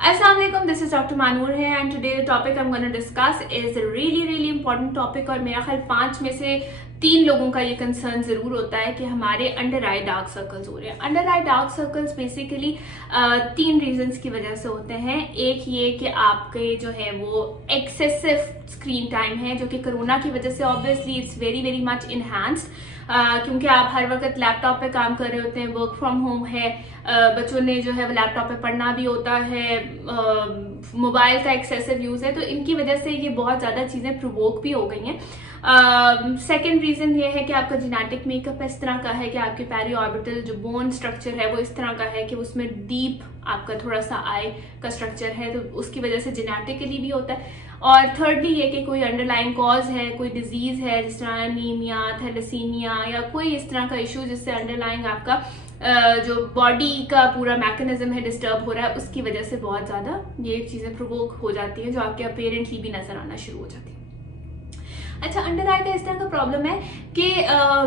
Assalamualaikum, this is Dr. Manur here and today the topic I'm going to discuss is a really important topic और मेरा ख्याल 5 में से 3 लोगों का ये कंसर्न ज़रूर होता है कि हमारे अंडर आई डार्क सर्कल्स हो रहे हैं। Under eye dark circles basically 3 reasons की वजह से होते हैं। एक ये कि आपके जो है वो एक्सेसिव स्क्रीन टाइम है जो कि कोरोना की वजह से obviously it's very much enhanced, क्योंकि आप हर वक्त लैपटॉप पे काम कर रहे होते हैं, वर्क फ्रॉम होम है, बच्चों ने जो है वो लैपटॉप पे पढ़ना भी होता है, मोबाइल का एक्सेसिव यूज़ है, तो इनकी वजह से ये बहुत ज़्यादा चीज़ें प्रोवोक भी हो गई हैं। सेकेंड रीज़न ये है कि आपका जेनेटिक मेकअप इस तरह का है कि आपके पेरी ऑर्बिटल जो बोन स्ट्रक्चर है वो इस तरह का है कि उसमें डीप आपका थोड़ा सा आई का स्ट्रक्चर है, तो उसकी वजह से जेनेटिकली भी होता है। और थर्डली ये कि कोई अंडरलाइन कॉज है, कोई डिजीज़ है जिस तरह एनीमिया, थैलेसीमिया या कोई इस तरह का इशू जिससे अंडरलाइंग आपका जो बॉडी का पूरा मैकेनिज्म है डिस्टर्ब हो रहा है, उसकी वजह से बहुत ज़्यादा ये चीज़ें प्रोवोक हो जाती हैं जो आपके अपेरेंटली भी नज़र आना शुरू हो जाती है। अच्छा, अंडर आई का इस तरह का प्रॉब्लम है कि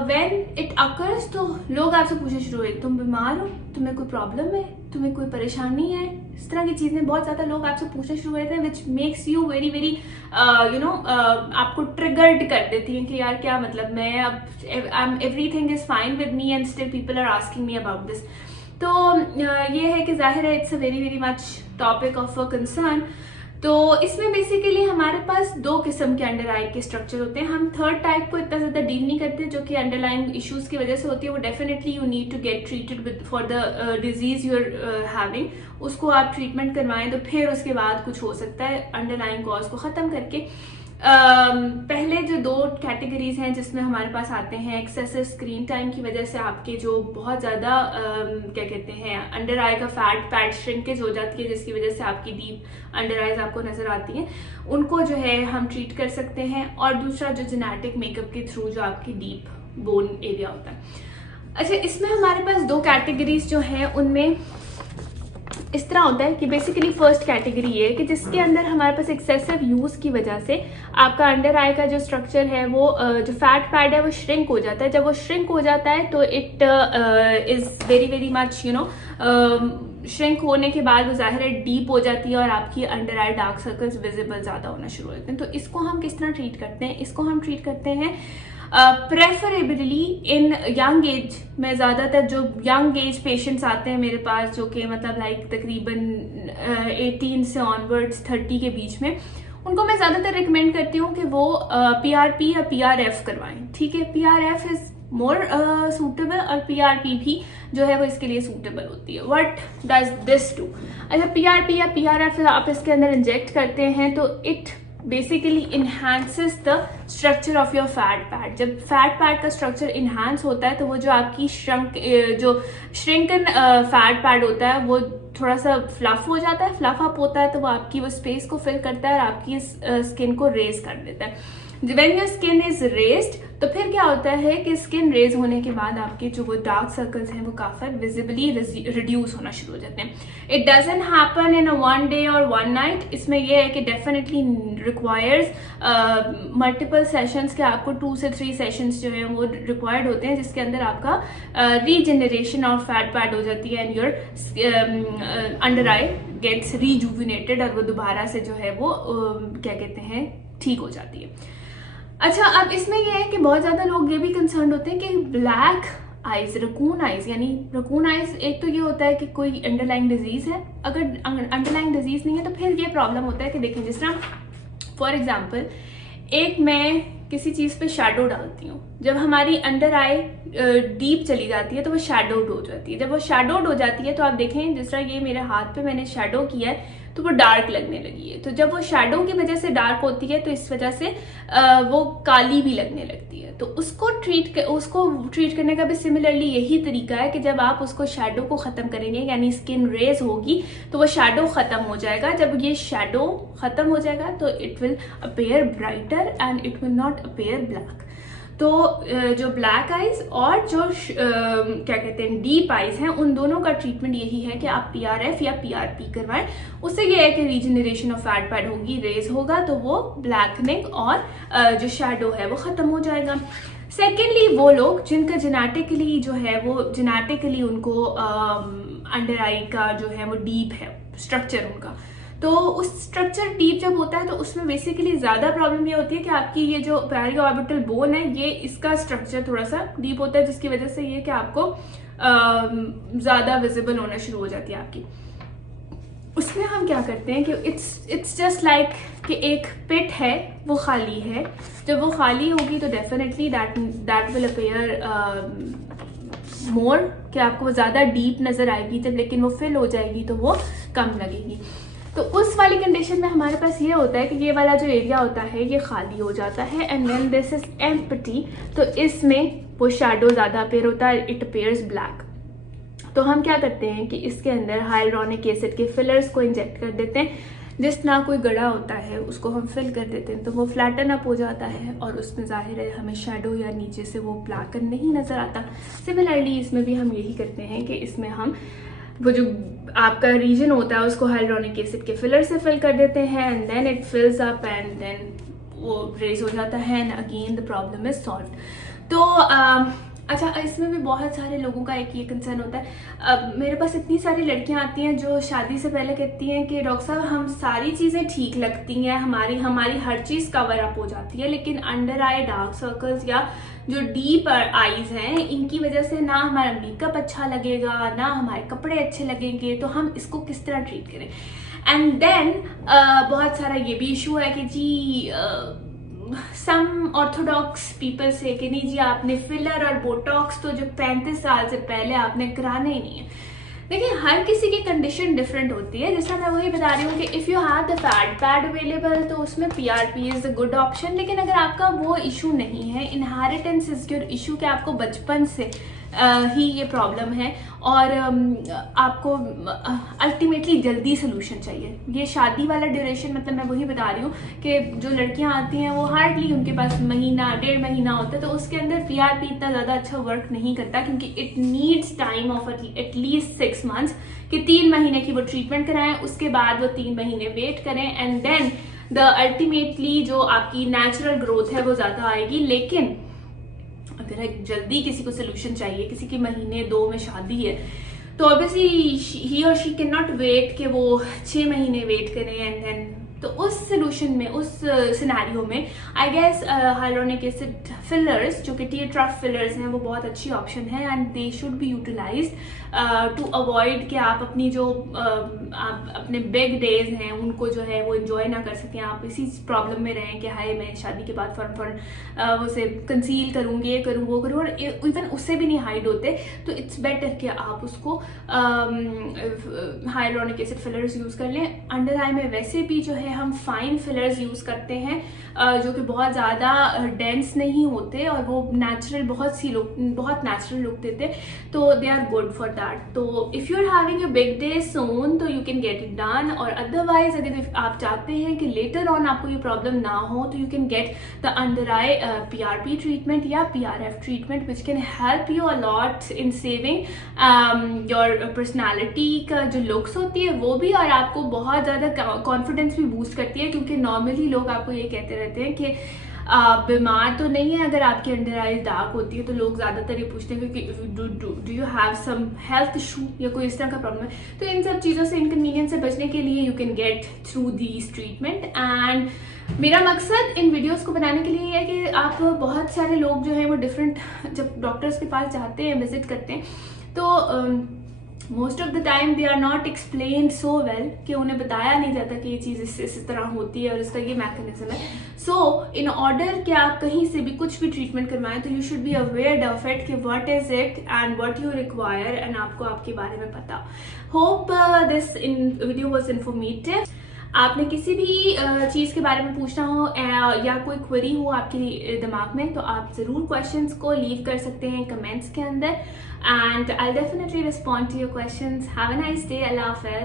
व्हेन इट अकर्स तो लोग आपसे पूछना शुरू हुए, तुम बीमार हो, तुम्हें कोई प्रॉब्लम है, तुम्हें कोई परेशानी है, इस तरह की चीज़ें बहुत ज़्यादा लोग आपसे पूछना शुरू हुए थे, विच मेक्स यू वेरी आपको ट्रिगर्ड कर देती हैं कि यार क्या मतलब, मैं अब everything is fine with me and still people are asking me about this. तो ये है कि जाहिर है it's a very much topic of a concern. तो इसमें बेसिकली हमारे पास 2 किस्म के अंडर आई के स्ट्रक्चर होते हैं। हम थर्ड टाइप को इतना ज़्यादा डील नहीं करते जो कि अंडरलाइन इश्यूज की वजह से होती है। वो definitely you need to get treated with for the disease you are having, उसको आप ट्रीटमेंट करवाएं तो फिर उसके बाद कुछ हो सकता है अंडरलाइन कॉज को ख़त्म करके। पहले जो 2 कैटेगरीज हैं जिसमें हमारे पास आते हैं, एक्सेसिव स्क्रीन टाइम की वजह से आपके जो बहुत ज़्यादा क्या कहते हैं अंडर आई का फैट पैड श्रिंकेज हो जाती है जिसकी वजह से आपकी डीप अंडर आईज आपको नज़र आती हैं, उनको जो है हम ट्रीट कर सकते हैं। और दूसरा जो जेनेटिक मेकअप के थ्रू जो आपकी डीप बोन एरिया होता है। अच्छा, इसमें हमारे पास 2 कैटेगरीज जो हैं उनमें इस तरह होता है कि बेसिकली फर्स्ट कैटेगरी ये है कि जिसके अंदर हमारे पास एक्सेसिव यूज़ की वजह से आपका अंडर आई का जो स्ट्रक्चर है वो जो फैट पैड है वो श्रिंक हो जाता है। जब वो श्रिंक हो जाता है तो it is very much shrink होने के बाद वो ज़ाहिर है डीप हो जाती है और आपकी under eye dark circles visible ज़्यादा होना शुरू हो जाते हैं। तो इसको हम किस तरह ट्रीट करते हैं? इसको हम ट्रीट करते हैं प्रेफरेबली इन यंग एज में। ज़्यादातर जो यंग एज पेशेंट्स आते हैं मेरे पास जो कि मतलब लाइक तकरीबन 18 से ऑनवर्ड्स 30 के बीच में, उनको मैं ज़्यादातर रिकमेंड करती हूँ कि वो PRP या PRF करवाएं। ठीक है, PRF इज़ मोर सूटेबल और PRP भी जो है वो इसके लिए सूटेबल होती है। What does this do? अच्छा, PRP या PRF आप इसके अंदर इंजेक्ट करते हैं तो it basically enhances the structure of your fat pad. जब फैट पैड का स्ट्रक्चर इन्हांस होता है तो वो जो आपकी श्रिंकन फैट पैड होता है वो थोड़ा सा फ्लफ हो जाता है, फ्लफ अप होता है, तो वो आपकी वो स्पेस को फिल करता है और आपकी स्किन को रेज कर देता है। When your skin is raised, तो फिर क्या होता है कि स्किन रेज होने के बाद आपके जो वो डार्क सर्कल्स हैं वो काफ़ी विजिबली रिड्यूस होना शुरू हो जाते हैं। It doesn't happen in a 1 day और 1 नाइट। इसमें यह है कि डेफिनेटली रिक्वायर्स मल्टीपल सेशंस के, आपको 2 से 3 सेशंस जो है वो रिक्वायर्ड होते हैं जिसके अंदर आपका रीजनरेशन ऑफ फैट पैड हो जाती है and your under eye gets rejuvenated और वो दोबारा से जो है वो क्या कहते हैं ठीक हो जाती है। अच्छा, अब इसमें यह है कि बहुत ज़्यादा लोग ये भी कंसर्न होते हैं कि ब्लैक आइज, रकून आइज, यानी रकून आइज एक तो ये होता है कि कोई अंडरलाइंग डिजीज़ है। अगर अंडरलाइंग डिजीज़ नहीं है तो फिर ये प्रॉब्लम होता है कि देखें, जिस तरह फॉर एग्जांपल एक मैं किसी चीज़ पे शैडो डालती हूँ, जब हमारी अंडर आई डीप चली जाती है तो वो शैडोड हो जाती है। जब वो शैडोड हो जाती है तो आप देखें जिस तरह ये मेरे हाथ पे मैंने शैडो किया है तो वो डार्क लगने लगी है। तो जब वो शैडो की वजह से डार्क होती है तो इस वजह से वो काली भी लगने लगती है। तो उसको ट्रीट करने का भी सिमिलरली यही तरीका है कि जब आप उसको शैडो को ख़त्म करेंगे यानी स्किन रेज होगी तो वो शैडो ख़त्म हो जाएगा। जब ये शैडो ख़त्म हो जाएगा तो it will appear brighter and it will not appear black. तो जो ब्लैक आइज और जो क्या कहते हैं डीप आइज हैं, उन दोनों का ट्रीटमेंट यही है कि आप PRF या PRP करवाएं। उससे ये है कि रीजनरेशन ऑफ फैट पैड होगी, रेज होगा तो वो ब्लैकनिंग और जो शैडो है वो ख़त्म हो जाएगा। सेकेंडली वो लोग जिनका जेनेटिकली जो है वो जेनेटिकली उनको अंडर आई का जो है वो डीप है स्ट्रक्चर उनका, तो उस स्ट्रक्चर डीप जब होता है तो उसमें बेसिकली ज़्यादा प्रॉब्लम ये होती है कि आपकी ये जो पैरी ऑर्बिटल बोन है ये इसका स्ट्रक्चर थोड़ा सा डीप होता है, जिसकी वजह से ये कि आपको ज़्यादा विजिबल होना शुरू हो जाती है आपकी। उसमें हम क्या करते हैं कि इट्स जस्ट लाइक कि एक पिट है वो खाली है, जब वो खाली होगी तो डेफिनेटली दैट विल अपीयर मोर, कि आपको ज़्यादा डीप नज़र आएगी जब, लेकिन वो फिल हो जाएगी तो वो कम लगेगी। तो उस वाली कंडीशन में हमारे पास ये होता है कि ये वाला जो एरिया होता है ये खाली हो जाता है and then this is empty, तो इसमें वो शैडो ज़्यादा अपीयर होता है, इट अपीयर्स ब्लैक। तो हम क्या करते हैं कि इसके अंदर हाइलुरोनिक एसिड के फिलर्स को इंजेक्ट कर देते हैं, जिस ना कोई गड़ा होता है उसको हम फिल कर देते हैं तो वो फ्लैटन अप हो जाता है और उसमें जाहिर है हमें शैडो या नीचे से वो ब्लैकन नहीं नज़र आता। सिमिलरली इसमें भी हम यही करते हैं कि इसमें हम वो जो आपका रीजन होता है उसको हाइलुरोनिक एसिड के फिलर से फिल कर देते हैं and then it fills up and then वो रेज हो जाता है and again the problem is solve. तो अच्छा, इसमें भी बहुत सारे लोगों का एक ये कंसर्न होता है। मेरे पास इतनी सारी लड़कियां आती हैं जो शादी से पहले कहती हैं कि डॉक्टर साहब हम सारी चीज़ें ठीक लगती हैं, हमारी हर चीज़ कवर अप हो जाती है, लेकिन अंडर आई डार्क सर्कल्स या जो डीप आईज हैं इनकी वजह से ना हमारा मेकअप अच्छा लगेगा ना हमारे कपड़े अच्छे लगेंगे, तो हम इसको किस तरह ट्रीट करें। एंड देन बहुत सारा ये भी इशू है कि जी सम ऑर्थोडॉक्स पीपल से कि नहीं जी आपने फिलर और बोटॉक्स तो जो 35 साल से पहले आपने कराना ही नहीं है। देखिए हर किसी की कंडीशन डिफरेंट होती है, जैसा मैं वही बता रही हूँ कि if you have the fat pad available तो उसमें PRP is a good option, लेकिन अगर आपका वो इशू नहीं है, इनहेरिटेंस इज योर इशू कि आपको बचपन से ही ये प्रॉब्लम है और आपको अल्टीमेटली जल्दी सोल्यूशन चाहिए, ये शादी वाला ड्यूरेशन, मतलब मैं वही बता रही हूँ कि जो लड़कियां आती हैं वो हार्डली उनके पास महीना 1.5 महीना होता है, तो उसके अंदर पीआरपी इतना ज़्यादा अच्छा वर्क नहीं करता क्योंकि it needs time of at least 6 months कि 3 महीने की वो ट्रीटमेंट कराएं, उसके बाद वो 3 महीने वेट करें एंड देन द अल्टीमेटली जो आपकी नेचुरल ग्रोथ है वो ज़्यादा आएगी। लेकिन अगर जल्दी किसी को सोल्यूशन चाहिए, किसी की महीने 2 में शादी है, तो ऑब्वियसली ही और शी कैन नॉट वेट कि वो 6 महीने वेट करें एंड देन, तो उस सोल्यूशन में, उस सिनेरियो में I guess hyaluronic acid fillers जो कि टीएट्रफ फिलर्स हैं वो बहुत अच्छी ऑप्शन है and they should be utilized to avoid कि आप अपनी जो आप अपने बिग डेज हैं उनको जो है वो एंजॉय ना कर सकें, आप इसी प्रॉब्लम में रहें कि हाय मैं शादी के बाद फौरन वो से कंसील करूँ, ये करूँ, वो करूँ, और इवन उससे भी नहीं हाइड होते, तो इट्स बेटर कि आप उसको हाइलुरोनिक एसिड फिलर्स यूज़ कर लें। अंडर आई में वैसे भी जो है हम फाइन फिलर्स यूज़ करते हैं जो कि बहुत ज़्यादा डेंस नहीं होते और वो नेचुरल बहुत नेचुरल लुक देते, तो they are good for that. तो if you are having a big day soon तो you can get it done, और अदरवाइज अगर आप चाहते हैं कि लेटर ऑन आपको ये प्रॉब्लम ना हो तो you can get the under eye PRP treatment या PRF treatment which can help you a lot in saving your personality का जो लुक्स होती है वो भी, और आपको बहुत ज़्यादा कॉन्फिडेंस भी बूस्ट करती है, क्योंकि नॉर्मली लोग आपको ये कहते रहते हैं कि आप बीमार तो नहीं है अगर आपकी अंडर आईज डार्क होती है, तो लोग ज़्यादातर ये पूछते हैं कि do you have some health issue या कोई इस तरह का प्रॉब्लम है। तो इन सब चीज़ों से, इनकन्वीनियंस से बचने के लिए you can get through these treatment. And मेरा मकसद इन वीडियोस को बनाने के लिए है कि आप, बहुत सारे लोग जो हैं वो डिफरेंट जब डॉक्टर्स के पास जाते हैं, विजिट करते हैं, तो most of the time they are not explain so well कि उन्हें बताया नहीं जाता कि ये चीज़ इस तरह होती है और इसका ये मैकेनिज्म है। सो इन ऑर्डर कि आप कहीं से भी कुछ भी ट्रीटमेंट करवाएं तो you should be aware of it कि what is it and what you require, and आपको आपके बारे में पता। Hope this video was informative. आपने किसी भी चीज़ के बारे में पूछना हो या कोई क्वेरी हो आपके दिमाग में, तो आप ज़रूर क्वेश्चंस को लीव कर सकते हैं कमेंट्स के अंदर, and I will definitely respond to your questions. Have a nice day. अल्लाह हाफ़िज़।